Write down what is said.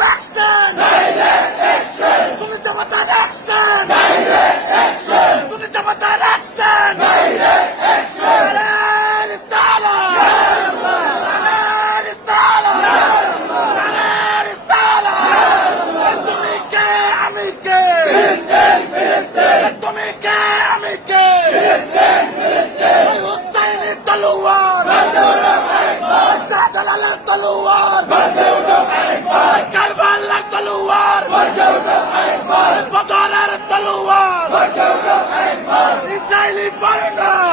action! Sunni Jamaat action! Sunni Jamaat action! Nareer Risala! Nareer Risala! Nareer Risala! তুমি কে আমি কে তুমি কে আমি কে হুসাইনি তলোয়ার শাহজালালের তলোয়ার কারবালার তলোয়ার বদরের তলোয়ার ইসরায়েলি বার্ডার